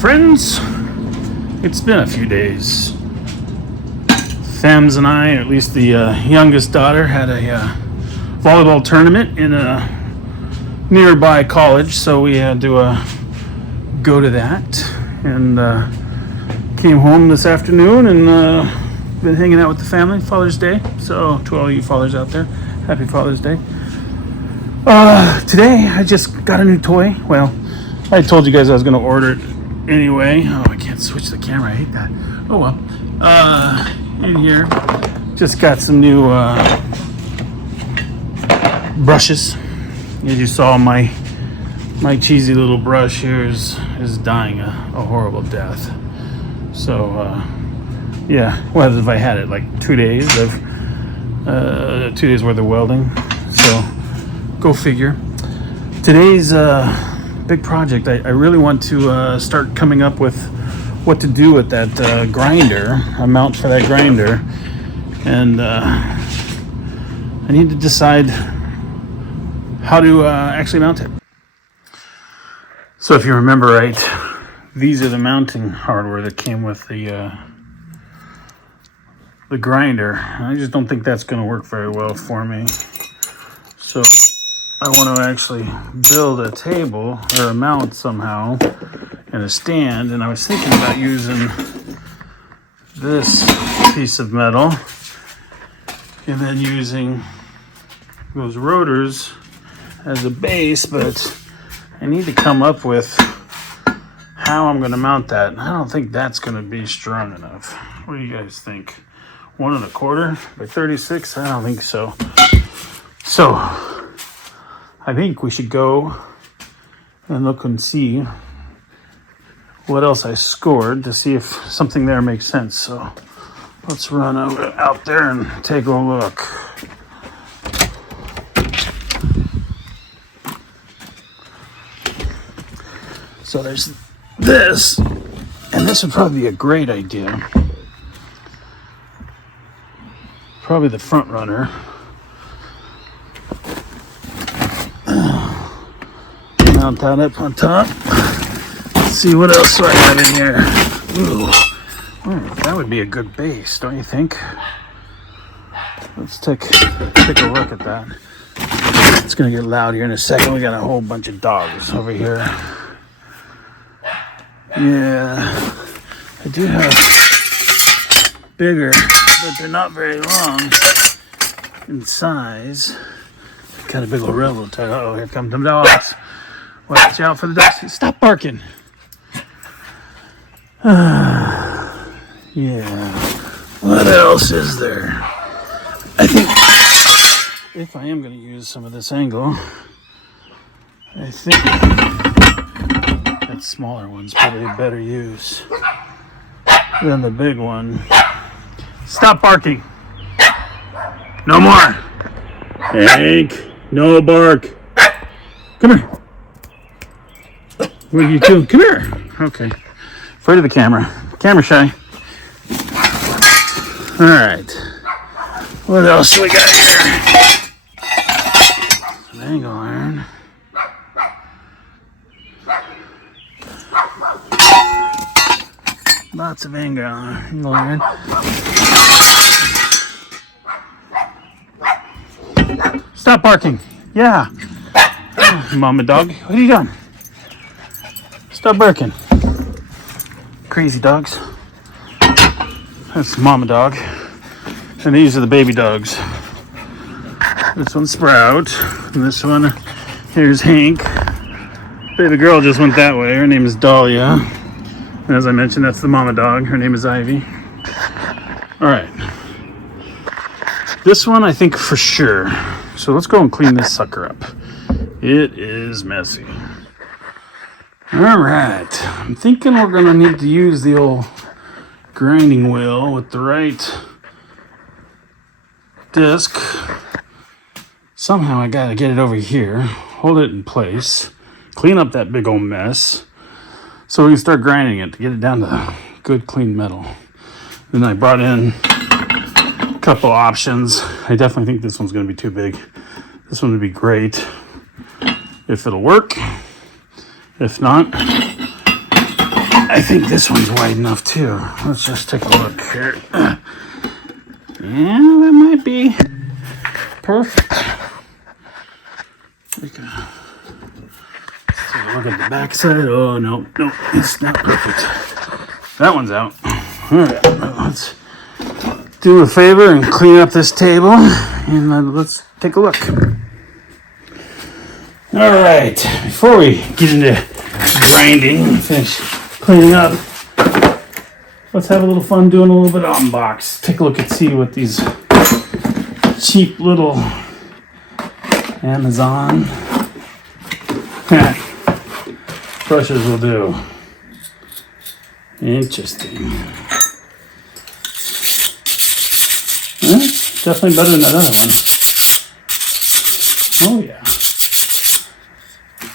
friends. It's been a few days. Thams and I, or at least the youngest daughter, had a volleyball tournament in a nearby college, so we had to go to that, and came home this afternoon and been hanging out with the family. Father's Day, so to all you fathers out there, happy Father's Day. Today I just got a new toy. Well, I told you guys I was going to order it anyway. Oh, I can't switch the camera. I hate that. Oh well. In here, just got some new brushes. As you saw, my cheesy little brush here is dying a horrible death. So yeah, well, if I had it like 2 days of 2 days worth of welding. So go figure. Today's big project. I really want to start coming up with what to do with that grinder, a mount for that grinder, and I need to decide how to actually mount it. So if you remember right, these are the mounting hardware that came with the grinder. I just don't think that's going to work very well for me. So I want to actually build a table or a mount somehow and a stand, and I was thinking about using this piece of metal and then using those rotors as a base, but I need to come up with how I'm going to mount that. I don't think that's going to be strong enough. What do you guys think? 1 1/4 by 36? I don't think so. So I think we should go and look and see what else I scored to see if something there makes sense. So let's run out there and take a look. So there's this, and this would probably be a great idea. Probably the front runner. Mount that up on top. Let's see what else do I have in here. Ooh, that would be a good base, don't you think? Let's take a look at that. It's gonna get loud here in a second. We got a whole bunch of dogs over here. Yeah, I do have bigger, but they're not very long in size. Got a big old railroad tie. Oh, here come them dogs. Watch out for the dogs. Stop barking. Yeah. What else is there? I think if I am going to use some of this angle, I think that smaller one's probably a better use than the big one. Stop barking. No more. Hank, no bark. Come here. What are you doing? Come here. Okay. Afraid of the camera. Camera shy. All right. What else do we got here? Some angle iron. Lots of angle iron. Stop barking. Yeah. Mama dog. What are you doing? Stop barking. Crazy dogs. That's mama dog. And these are the baby dogs. This one's Sprout. And this one, here's Hank. Baby girl just went that way. Her name is Dahlia. And as I mentioned, that's the mama dog. Her name is Ivy. Alright. This one I think for sure. So let's go and clean this sucker up. It is messy. Alright. I'm thinking we're going to need to use the old grinding wheel with the right disc. Somehow I got to get it over here. Hold it in place. Clean up that big old mess. So we can start grinding it to get it down to good clean metal. Then I brought in a couple options. I definitely think this one's going to be too big. This one would be great if it'll work. If not, I think this one's wide enough too. Let's just take a look here. Yeah, that might be perfect. Let's take a look at the back side. Oh, no, it's not perfect. That one's out. All right, let's do a favor and clean up this table, and let's take a look. All right, before we get into grinding, finish cleaning up, let's have a little fun doing a little bit of unbox. Take a look and see what these cheap little Amazon brushes will do. Interesting. Definitely better than that other one. Oh yeah.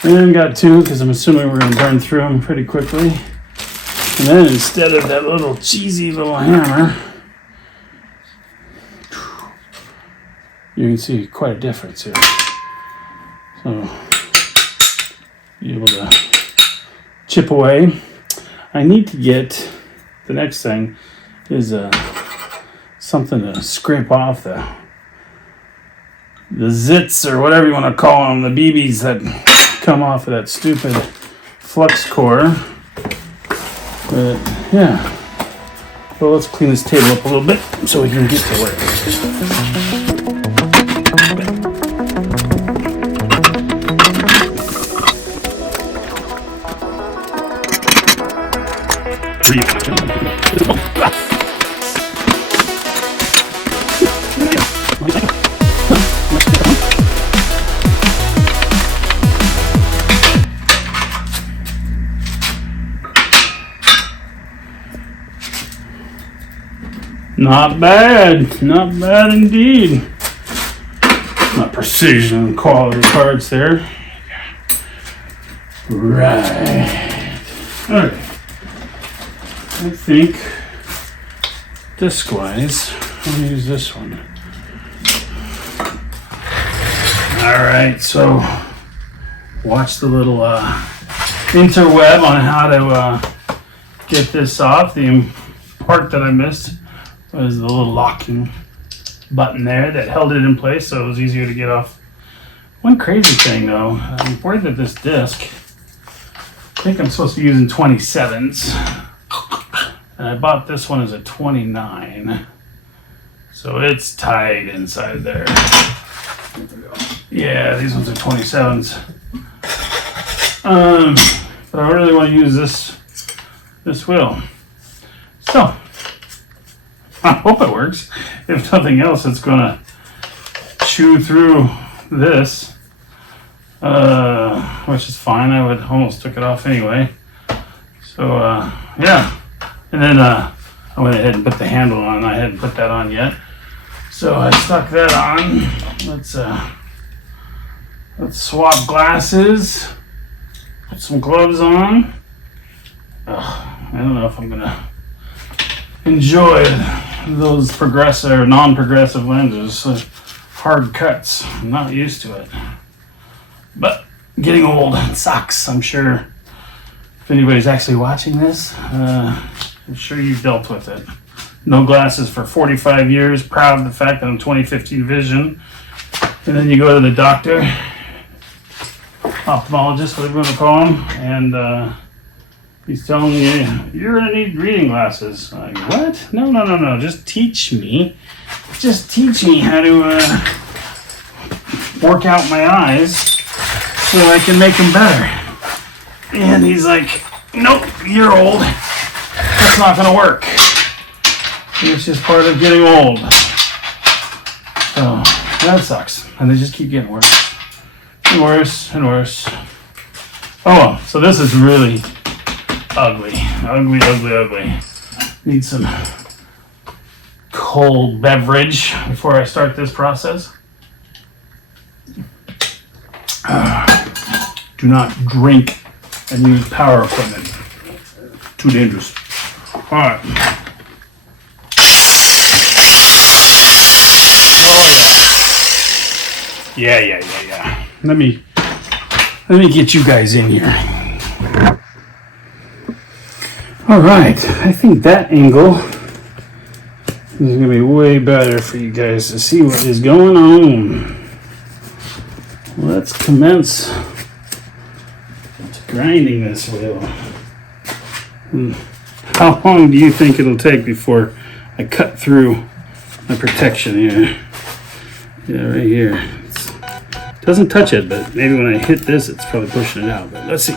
And got two because I'm assuming we're going to burn through them pretty quickly. And then instead of that little cheesy little hammer, you can see quite a difference here. So, be able to chip away. I need to get, the next thing is something to scrape off the zits or whatever you want to call them, the BBs that come off of that stupid flux core. But yeah, well, let's clean this table up a little bit so we can get to work. Not bad indeed. Not precision quality parts there. Right. Alright. I think disc-wise, I'm going to use this one. Alright, so watch the little interweb on how to get this off. The part that I missed was the little locking button there that held it in place, so it was easier to get off. One crazy thing though, I'm worried that this disc, I think I'm supposed to be using 27s, and I bought this one as a 29, so it's tight inside there. Yeah, these ones are 27s. But I really want to use this wheel. So I hope it works. If nothing else, it's gonna chew through this, which is fine. I would almost took it off anyway. So yeah, and then I went ahead and put the handle on. I hadn't put that on yet, so I stuck that on. Let's swap glasses. Put some gloves on. I don't know if I'm gonna enjoy those progressive or non-progressive lenses. Hard cuts. I'm not used to it. But getting old sucks. I'm sure if anybody's actually watching this, I'm sure you've dealt with it. No glasses for 45 years. Proud of the fact that I'm 20/15 vision. And then you go to the doctor, ophthalmologist, whatever you want to call him, and he's telling you, you're going to need reading glasses. I'm like, what? No. Just teach me. Just teach me how to work out my eyes so I can make them better. And he's like, nope, you're old. That's not going to work. It's just part of getting old. So that sucks. And they just keep getting worse. And worse and worse. Oh, so this is really ugly. Need some cold beverage before I start this process. Do not drink and use power equipment. Too dangerous. All right. Oh yeah. Yeah. Let me All right, I think that angle is gonna be way better for you guys to see what is going on. Let's commence grinding this wheel. How long do you think it'll take before I cut through my protection here? Yeah, right here. It doesn't touch it, but maybe when I hit this, it's probably pushing it out. But let's see.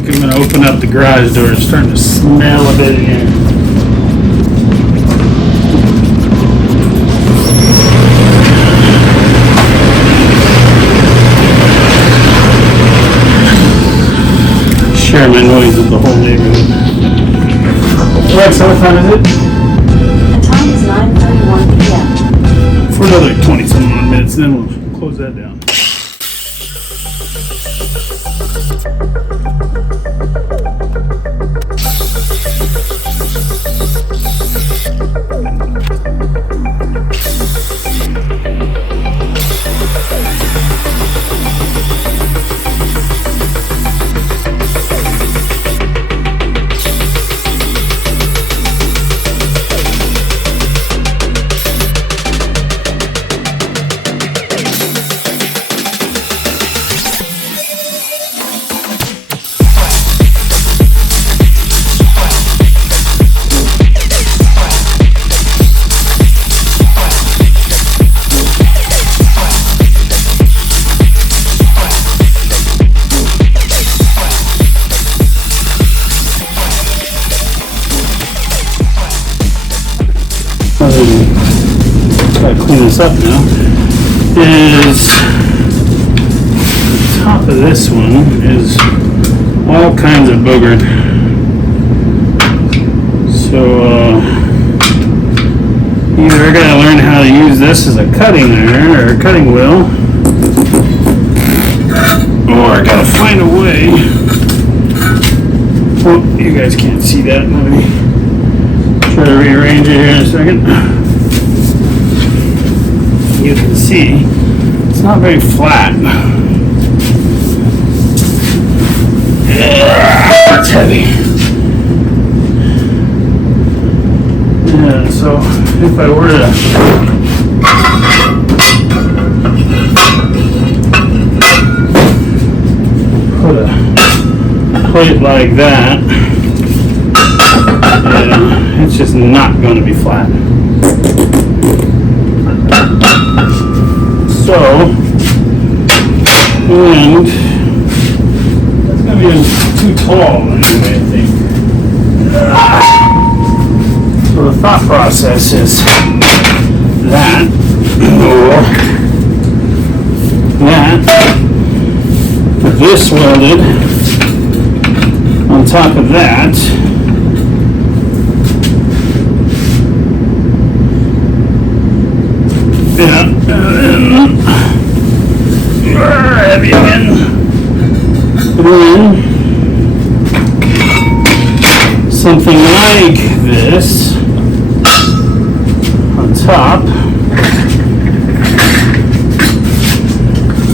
I'm going to open up the garage door. It's starting to smell a bit in here. Share my noise with the whole neighborhood. Alexa, what time is it? The time is 9:31 p.m. For another 20-some minutes, and then we'll close that down. Gotta clean this up now. Is the top of this one is all kinds of boogered. So either I gotta learn how to use this as a cutting iron or a cutting wheel, or I gotta find a way. Well, you guys can't see that. Let me try to rearrange it here in a second. You can see it's not very flat. It's heavy. Yeah, so if I were to put a plate like that, it's just not going to be flat. So, and that's going to be too tall anyway, I think. So the thought process is that, or that, this welded on top of that. Yeah, and then heavy again. And then something like this on top.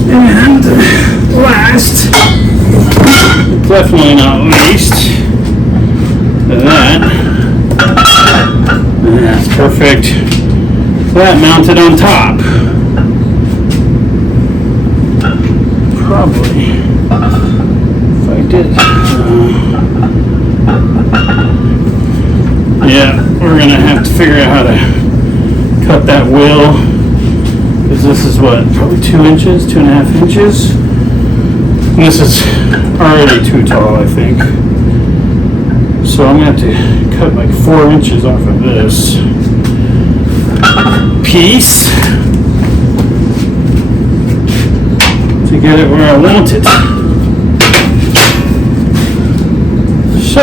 And last, definitely not least, that. That's perfect. That mounted on top. Probably, if I did. Yeah, we're gonna have to figure out how to cut that wheel, because this is what, probably 2 inches, 2.5 inches. And this is already too tall, I think. So I'm gonna have to cut like 4 inches off of this piece to get it where I want it. So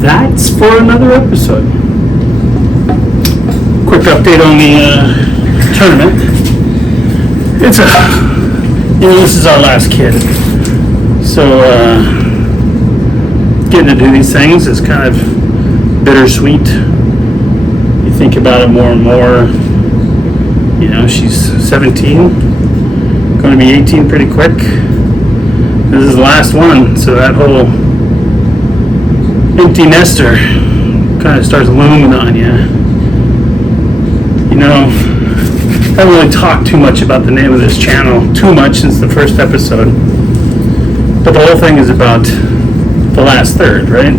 that's for another episode. Quick update on the tournament. It's this is our last kid. So getting to do these things is kind of bittersweet. You think about it more and more. You know, she's 17, going to be 18 pretty quick. This is the last one, so that whole empty nester kind of starts looming on you. You know, I haven't really talked too much about the name of this channel, too much since the first episode. But the whole thing is about the last third, right?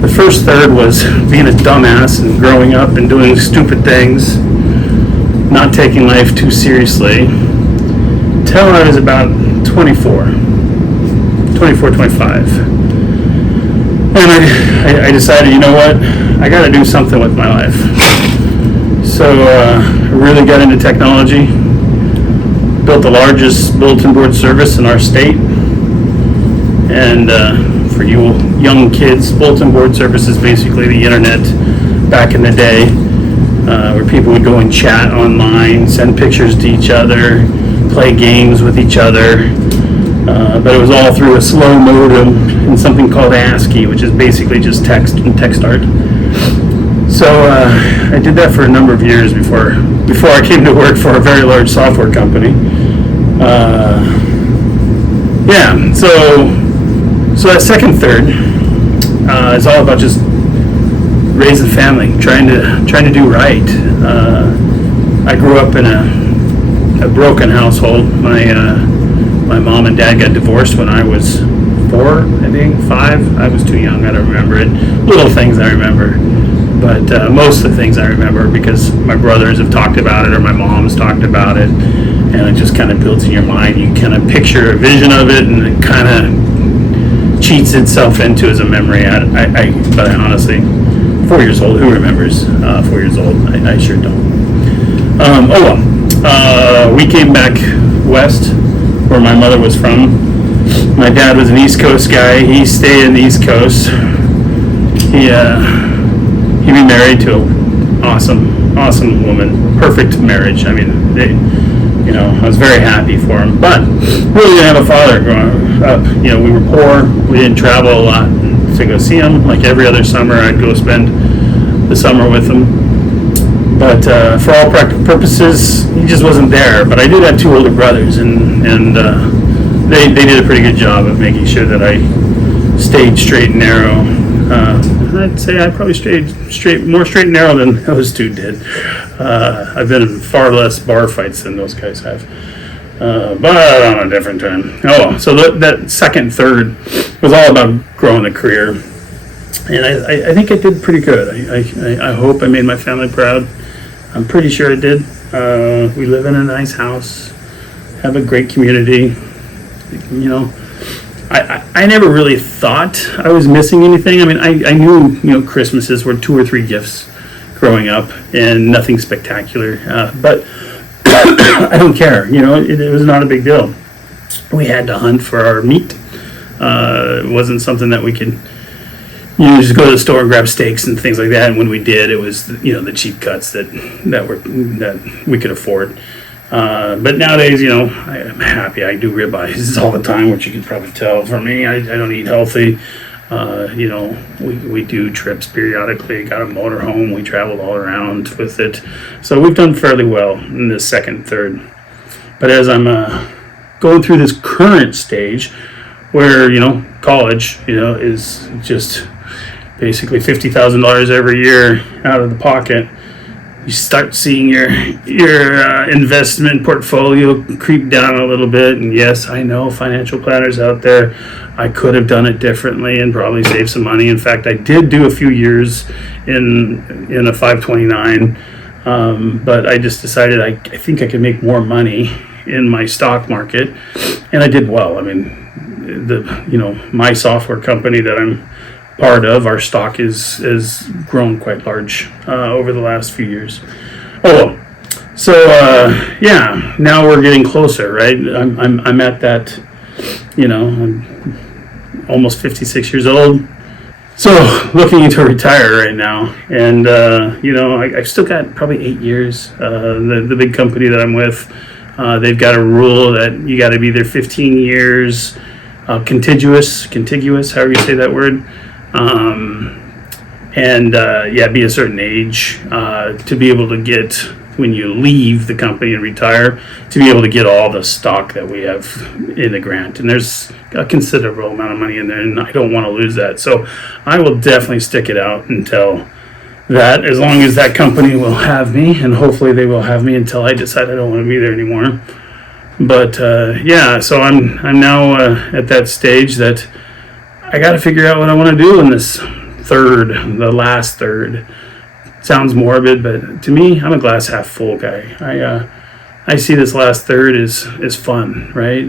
The first third was being a dumbass and growing up and doing stupid things, not taking life too seriously, till I was about 24, 25. And I decided, you know what, I got to do something with my life. So I really got into technology, built the largest bulletin board service in our state. And for you young kids, bulletin board service is basically the internet back in the day, where people would go and chat online, send pictures to each other, play games with each other. But it was all through a slow modem and something called ASCII, which is basically just text and text art. So I did that for a number of years before I came to work for a very large software company. So that second third is all about just raising family, trying to do right. I grew up in a broken household. My mom and dad got divorced when I was 4, I think, 5. I was too young, I don't remember it. Little things I remember. But most of the things I remember because my brothers have talked about it or my mom's talked about it. And it just kind of builds in your mind. You kind of picture a vision of it and it kind of cheats itself into as a memory. But I honestly, 4 years old, who remembers 4 years old? I sure don't. We came back west where my mother was from. My dad was an East Coast guy. He stayed in the East Coast. He remarried to an awesome woman. Perfect marriage. I mean, I was very happy for him. But really didn't have a father growing up. You know, we were poor. We didn't travel a lot to go see him. Like every other summer, I'd go spend the summer with him. But for all practical purposes, he just wasn't there. But I did have 2 older brothers, and they did a pretty good job of making sure that I stayed straight and narrow. I'd say I probably stayed more straight and narrow than those 2 did. I've been in far less bar fights than those guys have. But on a different time. So that second third was all about growing a career. And I think I did pretty good. I hope I made my family proud. I'm pretty sure I did. We live in a nice house, have a great community. You know, I never really thought I was missing anything. I mean, I knew, Christmases were 2 or 3 gifts growing up and nothing spectacular. But I don't care. It was not a big deal. We had to hunt for our meat. It wasn't something that we could, just go to the store and grab steaks and things like that. And when we did, it was, the cheap cuts that we could afford. But nowadays, I'm happy. I do ribeyes all the time, which you can probably tell from me. I don't eat healthy. We do trips periodically. Got a motorhome. We traveled all around with it. So we've done fairly well in this second, third. But as I'm going through this current stage where, college, is just basically $50,000 every year out of the pocket, you start seeing your investment portfolio creep down a little bit. And yes, I know financial planners out there. I could have done it differently and probably saved some money. In fact, I did do a few years in a 529, but I just decided I think I could make more money in my stock market, and I did well. I mean, my software company that I'm part of, our stock is grown quite large over the last few years. Oh, so now we're getting closer, right? I'm at that, I'm almost 56 years old, so looking to retire right now, and I've still got probably 8 years. The big company that I'm with, they've got a rule that you got to be there 15 years, contiguous, however you say that word. Be a certain age to be able to get, when you leave the company and retire, to be able to get all the stock that we have in the grant. And there's a considerable amount of money in there, and I don't want to lose that. So I will definitely stick it out until that, as long as that company will have me, and hopefully they will have me until I decide I don't want to be there anymore. But so I'm now at that stage that I got to figure out what I want to do in this the last third. Sounds morbid, but to me, I'm a glass half full guy. I see this last third is fun, right?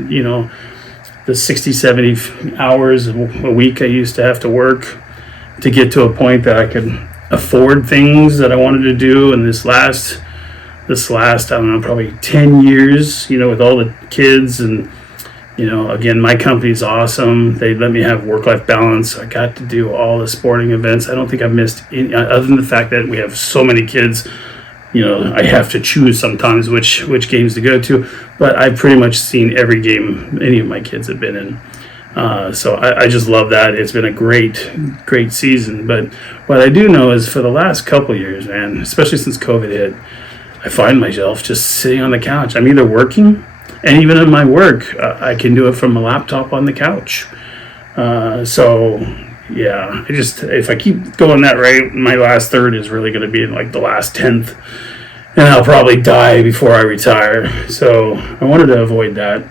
The 60, 70 hours a week I used to have to work to get to a point that I could afford things that I wanted to do. And this last, I don't know, probably 10 years, with all the kids and, again, my company's awesome. They let me have work-life balance. I got to do all the sporting events. I don't think I've missed any, other than the fact that we have so many kids. I have to choose sometimes which games to go to. But I've pretty much seen every game any of my kids have been in. So I just love that. It's been a great season. But what I do know is for the last couple of years, man, especially since COVID hit, I find myself just sitting on the couch. I'm either working, and even in my work, I can do it from a laptop on the couch. If I keep going that rate, my last third is really going to be in like the last 10th, and I'll probably die before I retire. So I wanted to avoid that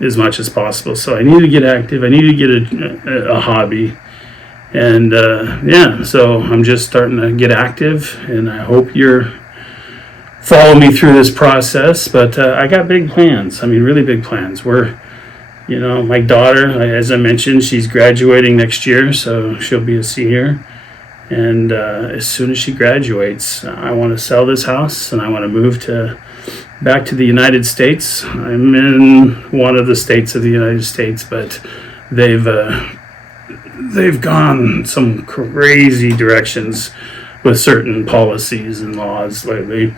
as much as possible. So I need to get active. I need to get a hobby. And so I'm just starting to get active, and I hope you're follow me through this process. But I got big plans. I mean, really big plans. My daughter, as I mentioned, she's graduating next year, so she'll be a senior. And as soon as she graduates, I want to sell this house, and I want to move back to the United States. I'm in one of the states of the United States, but they've gone some crazy directions with certain policies and laws lately.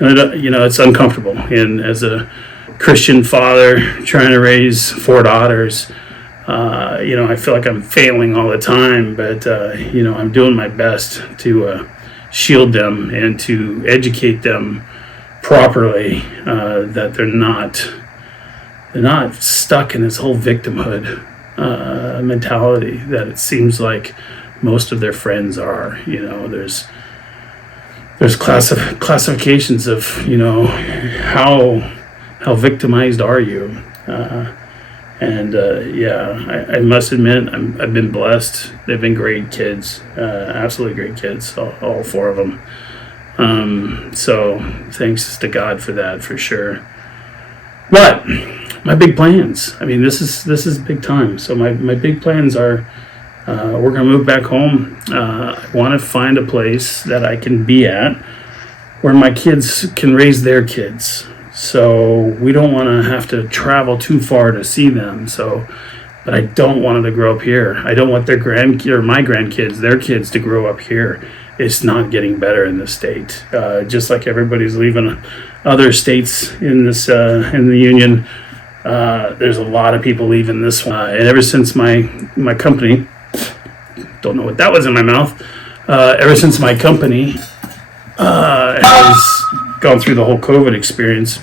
And it's uncomfortable. And as a Christian father trying to raise 4 daughters, I feel like I'm failing all the time, but I'm doing my best to shield them and to educate them properly, that they're not stuck in this whole victimhood mentality that it seems like most of their friends are. There's classifications of how victimized are you, I must admit I've been blessed. They've been great kids, absolutely great kids, all 4 of them. So thanks to God for that, for sure. But my big plans, I mean, this is big time. So my big plans are, we're going to move back home. I want to find a place that I can be at where my kids can raise their kids. So we don't want to have to travel too far to see them. But I don't want them to grow up here. I don't want my grandkids, their kids, to grow up here it's not getting better in this state. Just like everybody's leaving other states in this in the union, there's a lot of people leaving this one. And ever since my company, don't know what that was in my mouth. Ever since my company has gone through the whole COVID experience,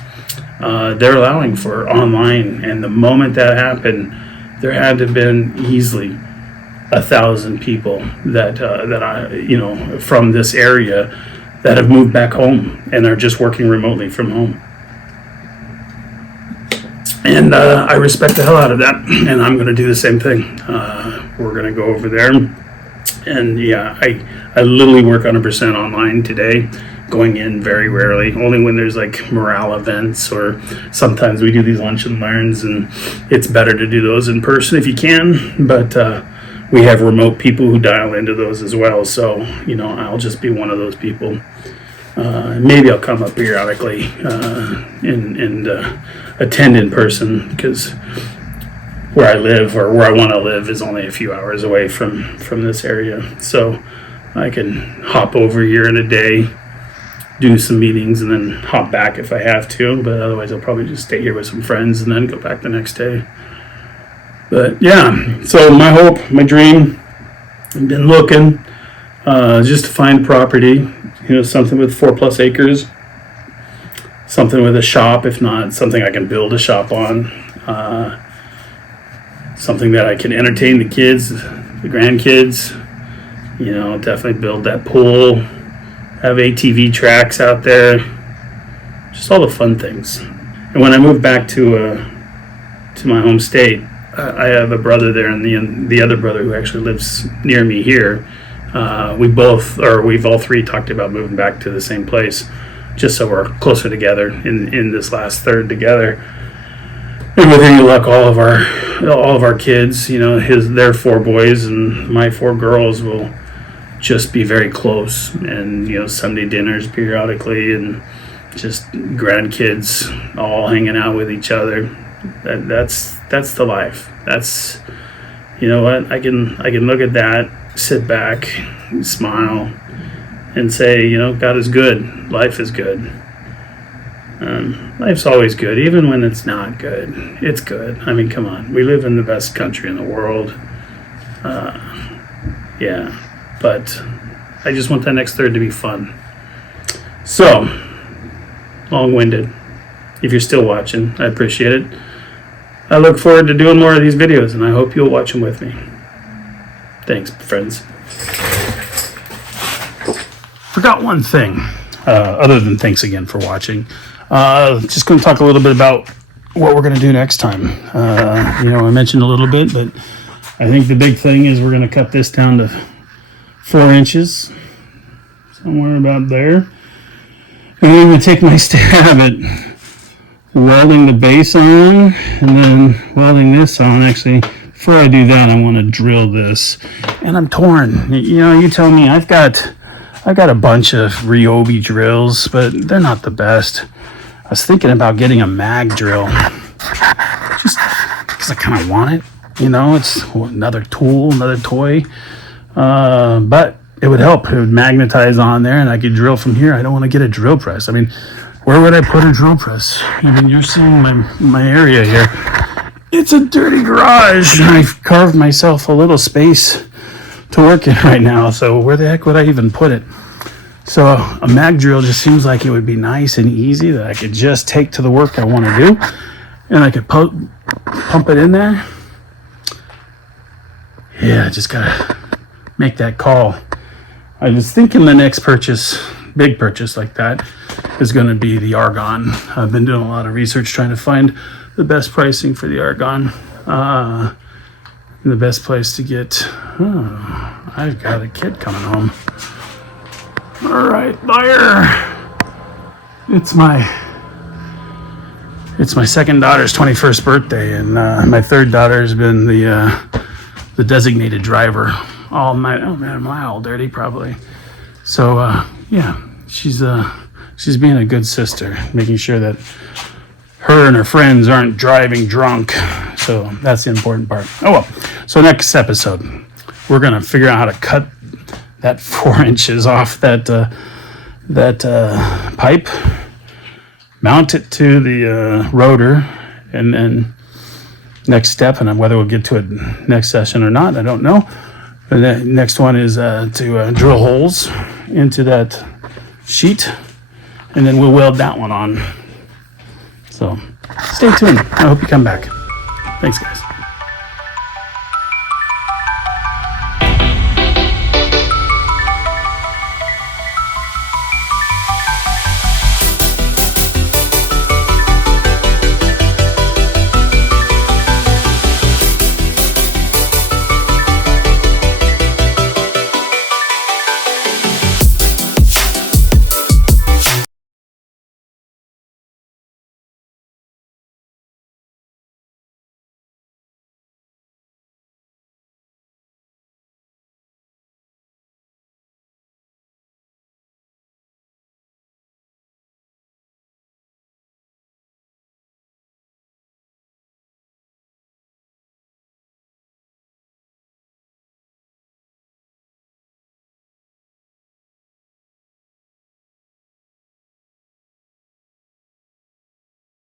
they're allowing for online. And the moment that happened, there had to have been easily 1,000 people that I from this area that have moved back home and are just working remotely from home. And I respect the hell out of that, and I'm going to do the same thing. We're going to go over there, and yeah, I literally work 100% online today, going in very rarely, only when there's like morale events, or sometimes we do these lunch and learns, and it's better to do those in person if you can, but we have remote people who dial into those as well, so I'll just be one of those people. Maybe I'll come up periodically and attend in person, because where I live, or where I want to live, is only a few hours away from this area. So I can hop over here in a day, do some meetings, and then hop back if I have to. But otherwise, I'll probably just stay here with some friends and then go back the next day. But yeah, so my hope, my dream, I've been looking just to find property, something with 4+ acres, something with a shop, if not something I can build a shop on, something that I can entertain the kids, the grandkids, definitely build that pool, have ATV tracks out there, just all the fun things. And when I moved back to my home state, I have a brother there, and the other brother who actually lives near me here. We've all three talked about moving back to the same place, just so we're closer together in this last third together. And with any luck, all of our kids, their 4 boys and my 4 girls, will just be very close, and Sunday dinners periodically, and just grandkids all hanging out with each other. That's the life. That's, what, I can look at that, sit back, smile, and say, God is good. Life is good. Life's always good, even when it's not good. It's good. I mean, come on. We live in the best country in the world. Yeah, but I just want that next third to be fun. So, long-winded. If you're still watching, I appreciate it. I look forward to doing more of these videos, and I hope you'll watch them with me. Thanks, friends. Forgot one thing, other than thanks again for watching. Just going to talk a little bit about what we're going to do next time. I mentioned a little bit, but I think the big thing is we're going to cut this down to 4 inches, somewhere about there. And I'm going to take my stab at welding the base on, and then welding this on. Actually, before I do that, I want to drill this, and I'm torn. You tell me. I've got a bunch of Ryobi drills, but they're not the best. I was thinking about getting a mag drill, just because I kind of want it. It's another tool, another toy, but it would help. It would magnetize on there, and I could drill from here. I don't want to get a drill press. I mean, where would I put a drill press? You're seeing my area here. It's a dirty garage, and I've carved myself a little space to work in right now, so where the heck would I even put it? So a mag drill just seems like it would be nice and easy, that I could just take to the work I want to do, and I could pump it in there. Yeah, just gotta make that call. I was thinking the next big purchase like that, is going to be the argon. I've been doing a lot of research trying to find the best pricing for the argon. And the best place to get... I've got a kid coming home. All right, buyer. It's my second daughter's 21st birthday, and my third daughter's been the designated driver all night. Oh man, am I all dirty? Probably. So yeah, she's being a good sister, making sure that her and her friends aren't driving drunk. So that's the important part. Oh well. So next episode, we're gonna figure out how to cut that 4 inches off that pipe, mount it to the rotor, and then next step, and whether we'll get to it next session or not, I don't know. But the next one is to drill holes into that sheet, and then we'll weld that one on. So stay tuned. I hope you come back. Thanks, guys.